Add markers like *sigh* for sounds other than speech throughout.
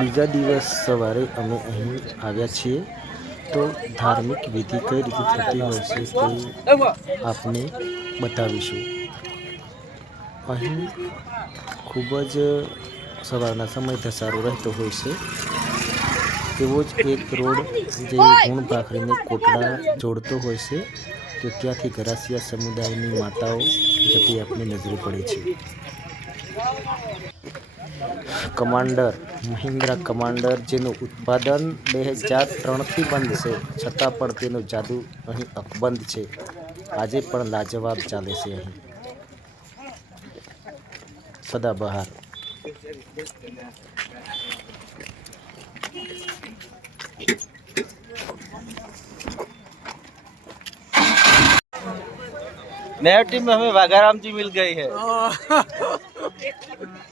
બીજા દિવસ સવારે અમે અહીં આવ્યા છીએ તો ધાર્મિક વિધિ કઈ રીતે થતી હોય છે તે આપને બતાવીશું. અહીં ખૂબ જ સવારના સમય ધસારો રહેતો હોય છે. તેવો જ એક રોડ જે ગુણ ભાખરીને કોટડા જોડતો હોય છે તો ત્યાંથી ગરાસિયા સમુદાયની માતાઓ જતી આપને નજરે પડે છે. કમાન્ડર મહિન્દ્રા કમાન્ડર જેનું ઉત્પાદન બે હજાર ત્રણથી બંધ છે છતાં પણ તેનું જાદુ અહીં અકબંધ છે આજે પણ લાજવાબ ચાલે છે અહીં સદાબહાર नया टीम में हमें वाघाराम जी मिल गई है *laughs*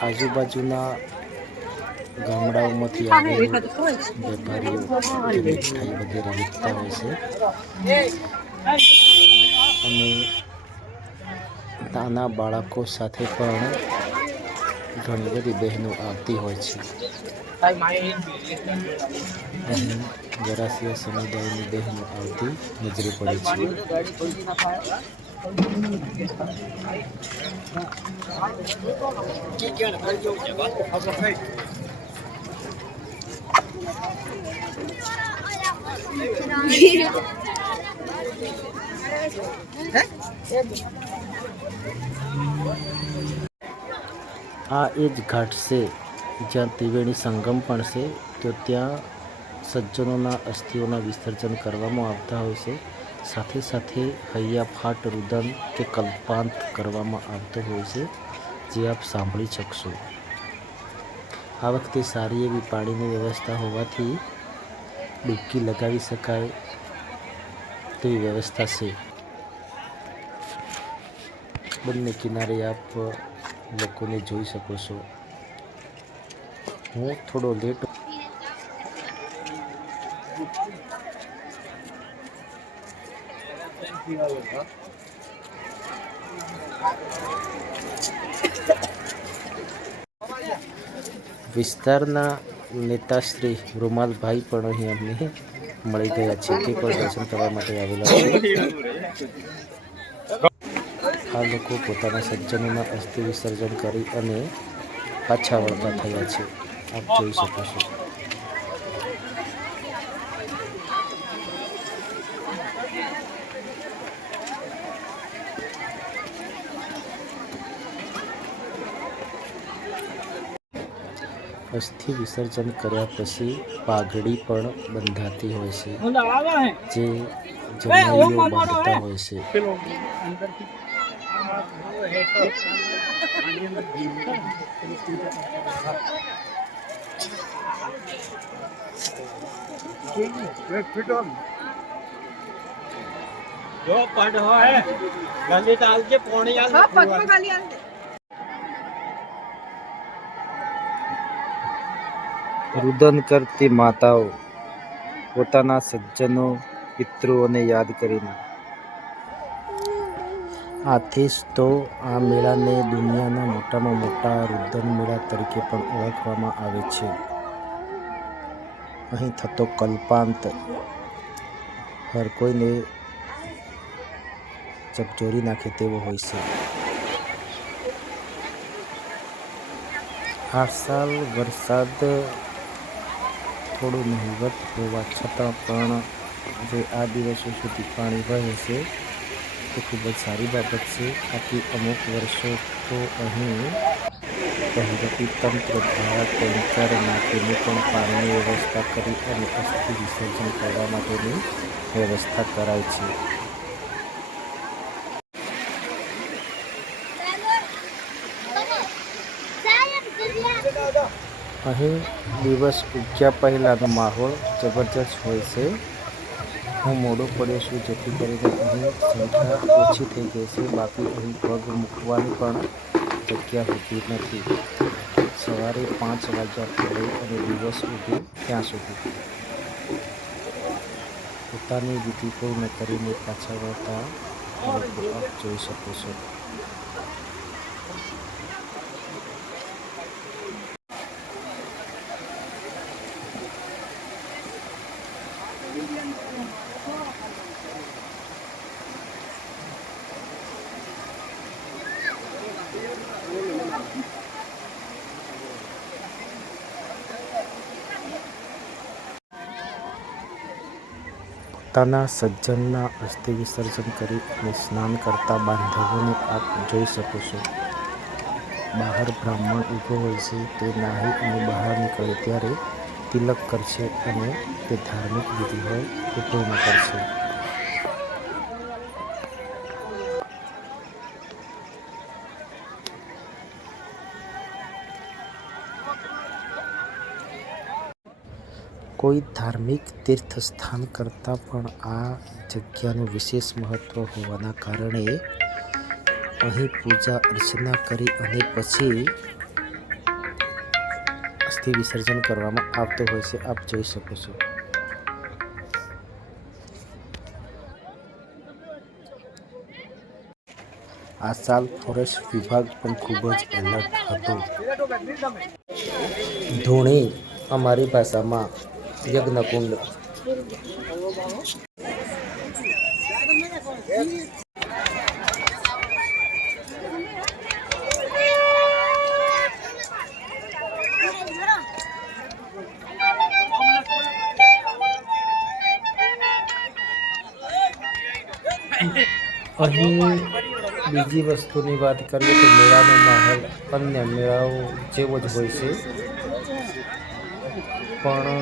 આજુબાજુના ગામડાઓમાંથી આવેલ વેપારીઓ મીઠાઈ વગેરે વેચતા હોય છે. અને નાના બાળકો સાથે પણ ઘણી બધી બહેનો આવતી હોય છે. ગરાસિયા સમુદાયની બહેનો આવતી નજરે પડે છે. આ એ જ ઘાટ છે, જ્યાં ત્રિવેણી સંગમ પણ છે, તો ત્યાં સજ્જનોના અસ્થિઓના વિસર્જન કરવામાં આવતા હોય છે. સાથે સાથે હૈયા ફાટ રુદન કે કલ્પાંત કરવામાં આવતો હોય છે, જે આપ સાંભળી શકશો. આ વખતે સારી એવી પાણીની વ્યવસ્થા હોવાથી ડૂબકી લગાવી શકાય તેવી વ્યવસ્થા છે. બંને કિનારે આપ લોકોને જોઈ શકો છો. હું થોડો લેટ વિસ્તારના નેતાશ્રી રૂમાલભાઈ પણ અહીં અમને મળી ગયા છે. તે પણ દર્શન કરવા માટે આવેલા છે. આ લોકો પોતાના સજ્જનોના અસ્થિ વિસર્જન કરી અને પાછા વળતા થયા છે. આપ જોઈ શકો છો. અસ્થિ વિસર્જન કર્યા પછી પાઘડી પણ બંધાતી હોય છે. જે જમાઈઓ બાંધતા હોય છે. જો પડ હોય ગલી તાલ કે પોણી આલ પગ પગ આલ રુદન કરતી માતાઓ પોતાના સજ્જનો, પિતૃઓને યાદ કરીને. આથી જ તો આ મેળાને દુનિયાના મોટામાં મોટા રુદન મેળા તરીકે પણ ઓળખવામાં આવે છે. અહીં થતો કલ્પાંત હર કોઈને ચકચોરી નાખે તેવો હોય છે. આ સાલ વરસાદ થોડો નહીવત હોવા છતાં પણ જે આ દિવસો સુધી પાણી વહે છે, તે ખૂબ જ સારી બાબત છે. આથી અમુક વર્ષો તો અહીં વહીવટી તંત્ર દ્વારા ટેન્કર માટેની પણ પાણીની વ્યવસ્થા કરી અને અસ્થિ વિસર્જન કરવા માટેની વ્યવસ્થા કરાય છે. અહીં દિવસ ઉગ્યા પહેલાંનો માહોલ જબરજસ્ત હોય છે હું મોડો પડ્યો છું જેથી કરીને અહીં સંખ્યા ઓછી થઈ ગઈ છે બાકી અહીં પગ મૂકવાની પણ જગ્યા હોતી નથી સવારે પાંચ વાગ્યાથી લઈ અને દિવસ ઉગે ત્યાં સુધી પોતાની વિધિ પૂર્ણ કરીને પાછા વળતા લોકો આપ જોઈ શકો છો પોતાના સજ્જનના અસ્થિ વિસર્જન કરી અને સ્નાન કરતા બાંધવોને આપ જોઈ શકો છો. બહાર બ્રાહ્મણ ઊભો હોય છે, તે નાહી અને બહાર નીકળે ત્યારે તિલક કરશે અને તે ધાર્મિક વિધિ હોય તે પૂર્ણ કરશે. કોઈ ધાર્મિક તીર્થસ્થાન કરતાં પણ આ જગ્યાનું વિશેષ મહત્ત્વ હોવાના કારણે અહીં પૂજા અર્ચના કરી અને પછી અસ્થિ વિસર્જન કરવામાં આવતું હોય છે. આપ જોઈ શકો છો. આ સાલ ફોરેસ્ટ વિભાગ પણ ખૂબ જ એલર્ટ હતો. ધૂણી અમારી ભાષામાં યજ્ઞકુંડ. અહીં બીજી વસ્તુની વાત કરીએ તો મેળાનો માહોલ અન્ય મેળાઓ જેવો જ હોય છે. પણ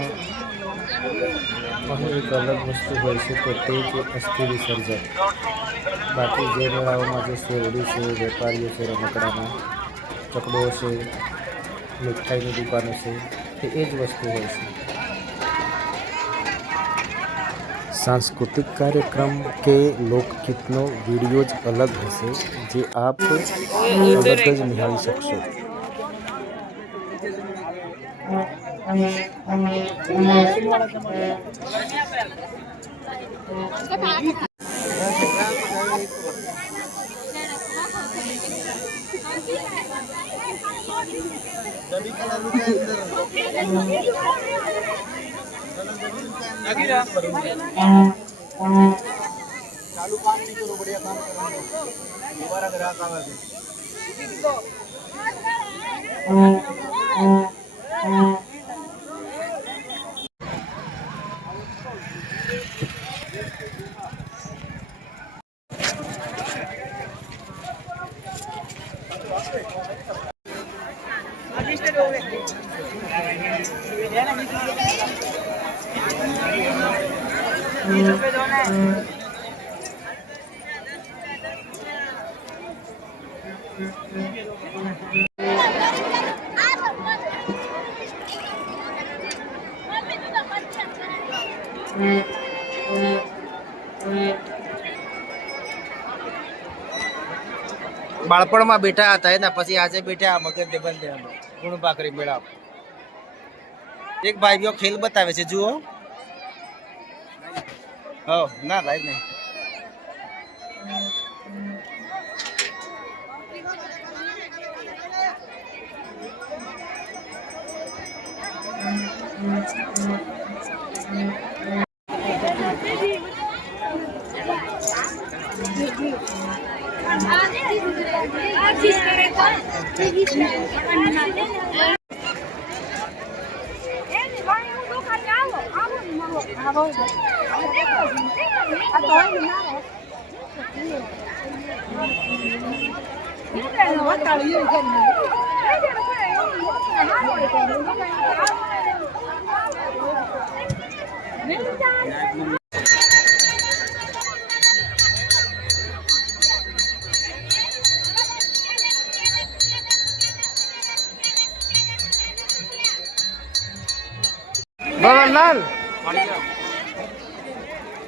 અહીં એક અલગ વસ્તુ હોય છે તો તે છે અસ્થિ વિસર્જન બાકી જે મેળાઓમાં જે શેરડી છે વેપારીઓ છે રમકડાના ચકડો છે મીઠાઈની દુકાનો છે તે એ જ વસ્તુ હોય છે સાંસ્કૃતિક કાર્યક્રમ કે લોકગીતનો વીડિયો જ અલગ હશે જે આપ અલગ જ નિહાળી શકશો jadi kalau lalu Terima ya. kasih. બાળપણમાં બેઠા હતા એના પછી આજે બેઠા મગજ ને બંધ ગુણ ભાખરી મેળા એક ભાઈ ખેલ બતાવે છે, જુઓ. Oh, not lightning. Babanal.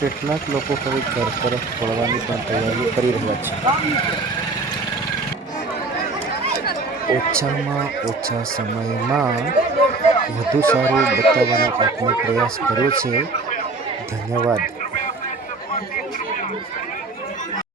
કેટલાક લોકો હવે ઘર તરફ વળવાની પણ તૈયારી કરી રહ્યા છે. ઓછામાં ઓછા સમયમાં વધુ સારું બતાવવાનો આપણે પ્રયાસ કર્યો છે. ધન્યવાદ.